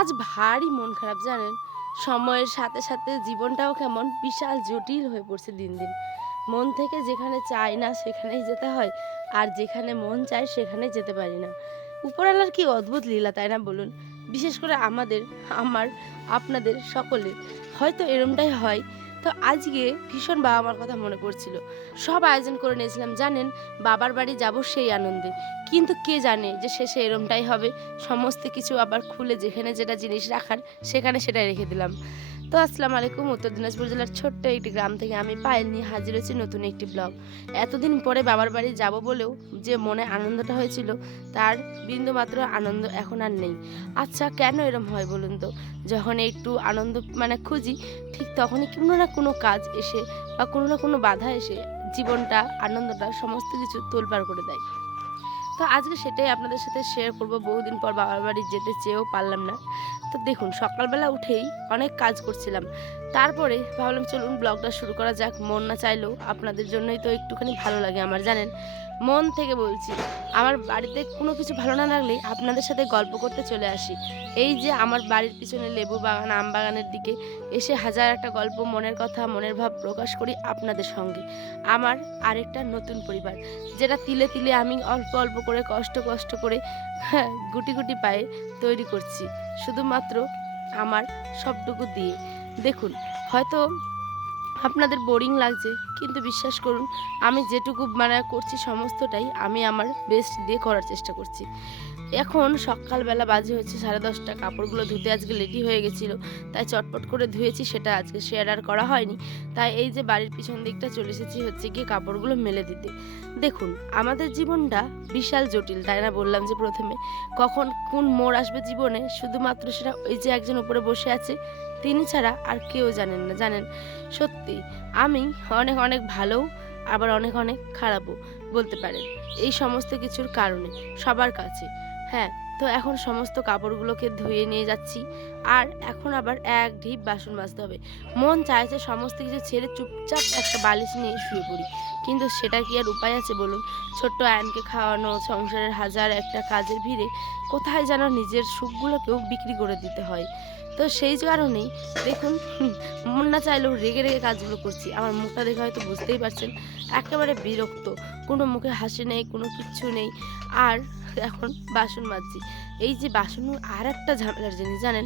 আজ ভারী মন খারাপ জানেন। সময়ের সাথে সাথে জীবনটাও কেমন বিশাল জটিল হয়ে পড়ছে দিন দিন। মন থেকে যেখানে চাই না সেখানেই যেতে হয়, আর যেখানে মন চায় সেখানে যেতে পারি না। উপরওয়ালার কি অদ্ভুত লীলা, তাই না বলুন? বিশেষ করে আমাদের, আমার, আপনাদের সকলের হয়তো এরমটাই হয়। তো আজকে ভীষণ বাবা মার কথা মনে পড়ছিল। সব আয়োজন করে নিয়েছিলাম জানেন, বাবার বাড়ি যাব সেই আনন্দে। কিন্তু কে জানে যে শেষে এরমটাই হবে। সমস্ত কিছু আবার খুলে যেখানে যেটা জিনিস রাখার সেখানে সেটাই রেখে দিলাম। তো আসসালামু আলাইকুম, উত্তর দিনাজপুর জেলার ছোট্ট একটি গ্রাম থেকে আমি পায়েল নিয়ে হাজির হয়েছি নতুন একটি ব্লগ। এতদিন পরে বাবার বাড়ি যাব বলেও যে মনে আনন্দটা হয়েছিল, তার বিন্দুমাত্র আনন্দ এখন আর নেই। আচ্ছা কেন এরম হয় বলুন তো? যখন একটু আনন্দ খুঁজি, ঠিক তখনই কোনো না কোনো কাজ এসে বা কোনো না কোনো বাধা এসে জীবনটা, আনন্দটা, সমস্ত কিছু তোলপাড় করে দেয়। তো আজকে সেটাই আপনাদের সাথে শেয়ার করব। বহুদিন পর বাবার বাড়ি যেতে চেয়েও পারলাম না। তো দেখুন, সকালবেলা উঠেই অনেক কাজ করছিলাম। তারপরে ভাবলাম চলুন ব্লগটা শুরু করা যাক। মন না চাইলেও আপনাদের জন্যই তো একটুখানি ভালো লাগে আমার, জানেন। মন থেকে বলছি, আমার বাড়িতে কোনো কিছু ভালো না লাগলেই আপনাদের সাথে গল্প করতে চলে আসি। এই যে আমার বাড়ির পিছনে লেবু বাগান, আম বাগানের দিকে এসে হাজার একটা গল্প, মনের কথা, মনের ভাব প্রকাশ করি আপনাদের সঙ্গে। আমার আরেকটা নতুন পরিবার, যেটা তিলে তিলে আমি অল্প অল্প করে কষ্ট করে, হ্যাঁ, গুটি গুটি পায়ে তৈরি করছি, শুধুমাত্র আমার সবটুকু দিয়ে। দেখুন, হয়তো আপনাদের বোরিং লাগছে, কিন্তু বিশ্বাস করুন, আমি যেটুকু করছি সমস্তটাই আমি আমার বেস্ট দিয়ে করার চেষ্টা করছি। এখন সকালবেলা বাজে হচ্ছে 10:30। কাপড়গুলো ধুতে আজকে লেটই হয়ে গেছিলো, তাই চটপট করে ধুয়েছি, সেটা আজকে শেয়ার আর করা হয়নি। তাই এই যে বাড়ির পিছন দিকটা চলে এসেছি হচ্ছে গিয়ে কাপড়গুলো মেলে দিতে। দেখুন, আমাদের জীবনটা বিশাল জটিল, তাই না বললাম যে প্রথমে। কখন কোন মোড় আসবে জীবনে, শুধুমাত্র সেটা ওই যে একজন উপরে বসে আছে তিনি ছাড়া আর কেউ জানেন না, জানেন। সত্যি আমি অনেক অনেক ভালোও, আবার অনেক অনেক খারাপও বলতে পারেন, এই সমস্ত কিছুর কারণে সবার কাছে। হ্যাঁ, তো এখন সমস্ত কাপড়গুলোকে ধুয়ে নিয়ে যাচ্ছি। আর এখন আবার এক ঢিপ বাসন মাজতে হবে। মন চাইছে সমস্ত কিছু ছেড়ে চুপচাপ একটা বালিশ নিয়ে শুয়ে পড়ি, কিন্তু সেটা কি আর উপায় আছে বলুন? ছোট্ট আয়নকে খাওয়ানো, সংসারের হাজার একটা কাজের ভিড়ে কোথায় যেন নিজের সুখগুলোকেও বিক্রি করে দিতে হয়। তো সেই কারণেই দেখুন, মন না চাইলেও রেগে রেগে কাজগুলো করছি। আমার মুখটা দেখে হয়তো বুঝতেই পারছেন, একেবারে বিরক্ত। কোনো মুখে হাসি নেই, কোনো কিচ্ছু নেই। আর এখন বাসন মাজছি। এই যে বাসন আর একটা ঝামেলার জিনিস জানেন,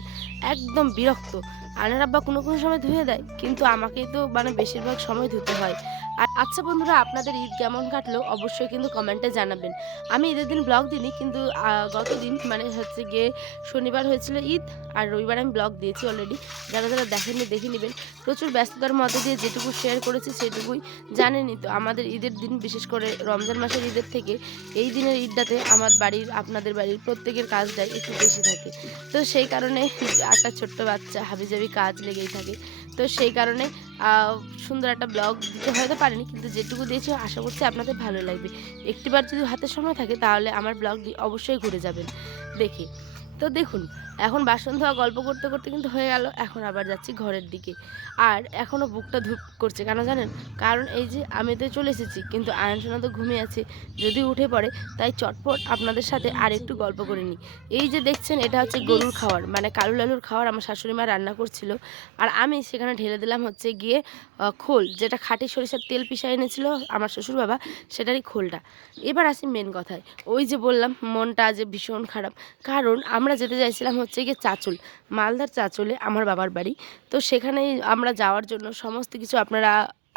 একদম বিরক্ত। আয়নার আব্বা কোনো সময় ধুয়ে দেয়, কিন্তু আমাকেই তো বেশিরভাগ সময় ধুতে হয়। আর আচ্ছা বন্ধুরা, আপনাদের ঈদ কেমন কাটলো অবশ্যই কিন্তু কমেন্টে জানাবেন। আমি ঈদের দিন ব্লগ দিইনি, কিন্তু গতদিন হচ্ছে গিয়ে শনিবার হয়েছিল ঈদ, আর রবিবার আমি ব্লগ দিয়েছি অলরেডি। যারা যারা দেখেননি দেখে নেবেন। প্রচুর ব্যস্ততার মধ্যে দিয়ে যেটুকু শেয়ার করেছি সেটুকুই। জানেনই তো, আমাদের ঈদের দিন, বিশেষ করে রমজান মাসের ঈদের থেকে এই দিনের ঈদটাতে আমার বাড়ির, আপনাদের বাড়ির প্রত্যেকের কাজটাই একটু বেশি থাকে। তো সেই কারণে একটা ছোট্ট বাচ্চা হাবিজাবি কাজ লেগেই থাকে। তো সেই কারণে আহ, সুন্দর একটা ব্লগ দিতে হয়তো পারিনি, কিন্তু যেটুকু দিয়েছি আশা করছি আপনাদের ভালো লাগবে। একটিবার যদি হাতে সময় থাকে তাহলে আমার ব্লগটি অবশ্যই ঘুরে যাবেন দেখে। তো দেখুন, এখন বাসন ধোয়া গল্প করতে করতে কিন্তু হয়ে গেল। এখন আবার যাচ্ছি ঘরের দিকে। আর এখনও বুকটা ধুপ করছে, কেন জানেন? কারণ এই যে আমি তো চলে এসেছি, কিন্তু আয়ন সোনা তো ঘুমিয়ে আছে, যদি উঠে পড়ে। তাই চটপট আপনাদের সাথে আর একটু গল্প করে নিই। এই যে দেখছেন, এটা হচ্ছে গরুর খাবার, কালু লালুর খাবার আমার শাশুড়ি মা রান্না করছিল। আর আমি সেখানে ঢেলে দিলাম হচ্ছে গিয়ে খোল, যেটা খাঁটি সরিষার তেল পিষা এনেছিল আমার শ্বশুর বাবা, সেটারই খোলটা। এবার আসি মেন কথায়। ওই যে বললাম মনটা যে ভীষণ খারাপ, কারণ আমরা যেতে চাইছিলাম হচ্ছে গিয়ে চাঁচল, মালদার চাঁচলে আমার বাবার বাড়ি। তো সেখানেই আমরা যাওয়ার জন্য সমস্ত কিছু আপনারা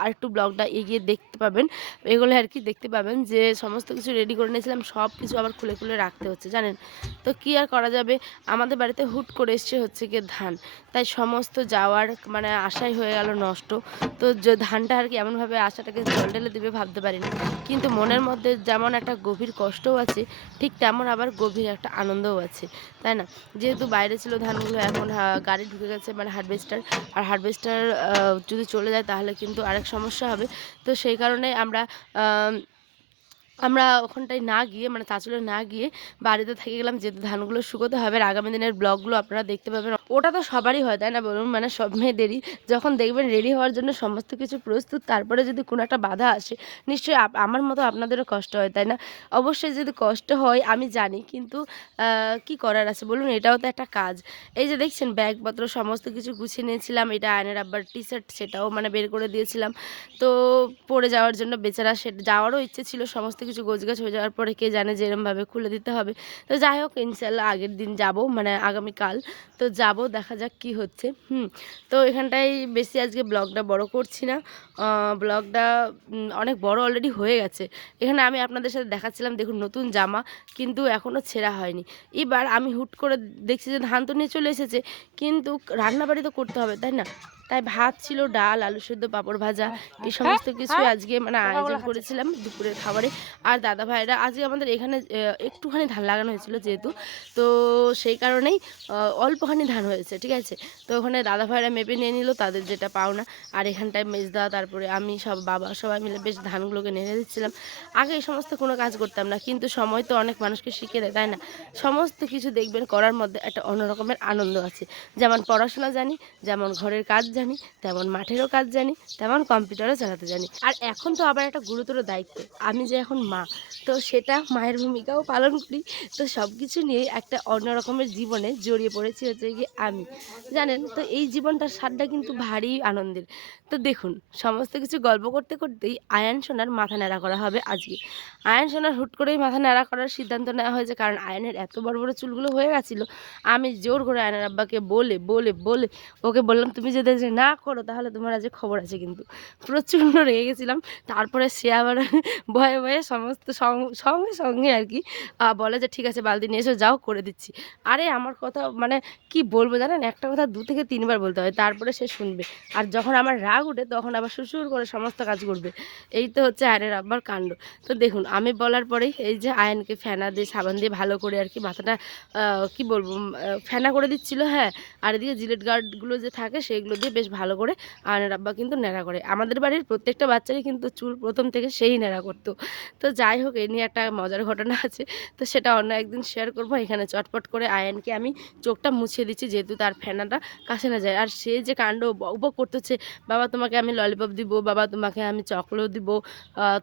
আরেকটু ব্লগটা এগিয়ে দেখতে পাবেন, এগুলো আর কি দেখতে পাবেন, যে সমস্ত কিছু রেডি করে নিয়েছিলাম, সব কিছু আবার খুলে খুলে রাখতে হচ্ছে, জানেন। তো কী আর করা যাবে, আমাদের বাড়িতে হুট করে এসছে হচ্ছে গিয়ে ধান, তাই সমস্ত যাওয়ার আশাই হয়ে গেল নষ্ট। তো যে ধানটা আর কি এমনভাবে আশাটাকে জল ঢেলে দেবে ভাবতে পারিনি, কিন্তু মনের মধ্যে যেমন একটা গভীর কষ্টও আছে, ঠিক তেমন আবার গভীর একটা আনন্দও আছে, তাই না? যেহেতু বাইরে ছিল ধানগুলো, এখন গাড়ি ঢুকে গেছে হারভেস্টার। আর হারভেস্টার যদি চলে যায় তাহলে কিন্তু আরেক সমস্যা হবে। তো সেই কারণে আমরা আমরা ওখানটায় না গিয়ে মানে চাঁচলে না গিয়ে বাড়িতে থেকে গেলাম, যেহেতু ধানগুলো শুকোতে হবে আর আগামী দিনের ব্লগগুলো আপনারা দেখতে পাবেন। ওটা তো সবারই হয়, তাই না বলুন? মানে সব মেয়েদেরই যখন দেখবেন রেডি হওয়ার জন্য সমস্ত কিছু প্রস্তুত, তারপরে যদি কোনো একটা বাধা আসে, নিশ্চয়ই আমার মতো আপনাদেরও কষ্ট হয়, তাই না? অবশ্যই যদি কষ্ট হয় আমি জানি, কিন্তু কি করার আছে বলুন? এটাও তো একটা কাজ। এই যে দেখছেন ব্যাগপত্র সমস্ত কিছু গুছিয়ে নিয়েছিলাম। এটা আয়নের আব্বার টি-শার্ট, সেটাও মানে বের করে দিয়েছিলাম। তো পড়ে যাওয়ার জন্য বেচারা, সে যাওয়ারও ইচ্ছে ছিল, সমস্ত কিছু গোছগাছ হয়ে যাওয়ার পরে কে জানে যে এরমভাবে খুলে দিতে হবে। তো যাই হোক ইনশাআল্লাহ আগের দিন যাব, মানে আগামীকাল। তো যাব, দেখা যাক কি হচ্ছে। তো এখানটায় বেশি আজকে ব্লগটা বড় করছি না। ব্লগটা অনেক বড় অলরেডি হয়ে গেছে। এখানে আমি আপনাদের সাথে দেখাচ্ছিলাম, দেখুন নতুন জামা কিন্তু এখনও ছেঁড়া হয়নি। এবার আমি হুট করে দেখছি যে ধান তো নিয়ে চলে এসেছে, কিন্তু রান্নাবাড়ি তো করতে হবে, তাই না? তাই ভাত ছিল, ডাল, আলু সেদ্ধ, পাঁপড় ভাজা, এই সমস্ত কিছুই আজকে মানে আয়োজন করেছিলাম দুপুরের খাবারে। আর দাদা ভাইরা আজকে আমাদের এখানে একটুখানি ধান লাগানো হয়েছিল যেহেতু, তো সেই কারণেই অল্পখানি ধান হয়েছে, ঠিক আছে? তো ওখানে দাদা ভাইরা মেপে নিয়ে নিল তাদের যেটা পাওনা। আর এখানটায় মেজদা, তারপরে আমি, সব বাবা সবাই মিলে বেশ ধানগুলোকে নেড়ে দিচ্ছিলাম। আগে এই সমস্ত কোনো কাজ করতাম না, কিন্তু সময় তো অনেক মানুষকে শিখিয়ে দেয়, তাই না? সমস্ত কিছু দেখবেন করার মধ্যে একটা অন্য রকমের আনন্দ আছে। যেমন পড়াশোনা জানি, যেমন ঘরের কাজ জানি, তেমন মাঠেরও কাজ জানি, তেমন কম্পিউটারও চালাতে জানি। আর এখন তো আবার একটা গুরুতর দায়িত্ব, আমি যে এখন মা, তো সেটা মায়ের ভূমিকাও পালন করি। তো সব কিছু নিয়ে একটা অন্য রকমের জীবনে জড়িয়ে পড়েছি হচ্ছে গিয়ে আমি, জানেন তো এই জীবনটার স্বাদটা কিন্তু ভারী আনন্দের। তো দেখুন সমস্ত কিছু গল্প করতে করতেই আয়ান সোনার মাথা ন্যাড়া করা হবে আজকে। আয়ান সোনার হুট করেই মাথা ন্যাড়া করার সিদ্ধান্ত নেওয়া হয়েছে, কারণ আয়ানের এত বড় বড় চুলগুলো হয়ে গেছিলো। আমি জোর করে আয়নের আব্বাকে বলে বলে বলে ওকে বললাম, তুমি যদি যে না করো তাহলে তোমার আজ খবর আছে কিন্তু। প্রচণ্ড রেগে গেছিলাম। তারপরে সে আবার ভয়ে ভয়ে সমস্ত সঙ্গে সঙ্গে আর কি বলে যে ঠিক আছে বালতি নিয়ে এসো, যাও করে দিচ্ছি। আরে আমার কথা মানে কি বলবো জানেন, একটা কথা ২ থেকে ৩ বার বলতে হয়, তারপরে সে শুনবে। আর যখন আমার রাগ ওঠে তখন আবার সুর করে সমস্ত কাজ করবে। এই তো হচ্ছে আয়নের আব্বার কাণ্ড। তো দেখুন আমি বলার পরেই এই যে আয়নকে ফেনা দিয়ে সাবান দিয়ে ভালো করে আর কি মাথাটা কি বলবো ফেনা করে দিচ্ছিল, হ্যাঁ। আর এদিকে জিলেট গার্ডগুলো যে থাকে সেগুলো দিয়ে বেশ ভালো করে আয়নের আব্বা কিন্তু ন্যাড়া করে। আমাদের বাড়ির প্রত্যেকটা বাচ্চারই কিন্তু চুল প্রথম থেকে সেই ন্যাড়া করতো। তো যাই হোক এই নিয়ে একটা মজার ঘটনা আছে। তো সেটা অন্য একদিন শেয়ার করব। এখানে চটপট করে আয়ানকে আমি চোখটা মুছিয়ে দিচ্ছি, যেহেতু তার ফেনাটা কাছে না যায়। আর সে যে কাণ্ড বকবক করতেছে, বাবা তোমাকে আমি ললিপপ দিব, বাবা তোমাকে আমি চকলেট দিব,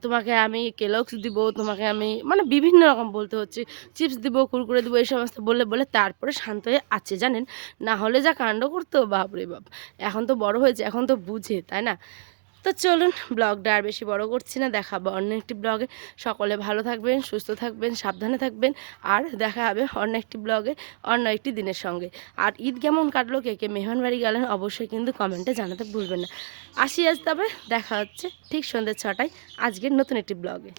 তোমাকে আমি কেলগস দিব, তোমাকে আমি মানে বিভিন্ন রকম বলতে হচ্ছে, চিপস দিব, কুরকুরে দিব, এই সমস্ত বলে বলে তারপরে শান্ত হয়ে আছে, জানেন? না হলে যা কাণ্ড করতো বাপরে বাপ! এখন তো বড় হয়েছে, এখন তো বুঝে, তাই না? তো চলুন ব্লগটা আর বেশি বড় করছি না, দেখা হবে অন্য একটি ব্লগে। সকলে ভালো থাকবেন, সুস্থ থাকবেন, সাবধানে থাকবেন। আর দেখা হবে অন্য একটি ব্লগে অন্য একটি দিনের সঙ্গে। আর ঈদ কেমন কাটলো, কে কে মেহমানবাড়ি গেলেন অবশ্যই কিন্তু কমেন্টে জানাতে ভুলবেন না। আসি আজ, তবে দেখা হচ্ছে ঠিক সন্ধ্যে ৬টায় আজকের নতুন একটি ব্লগে।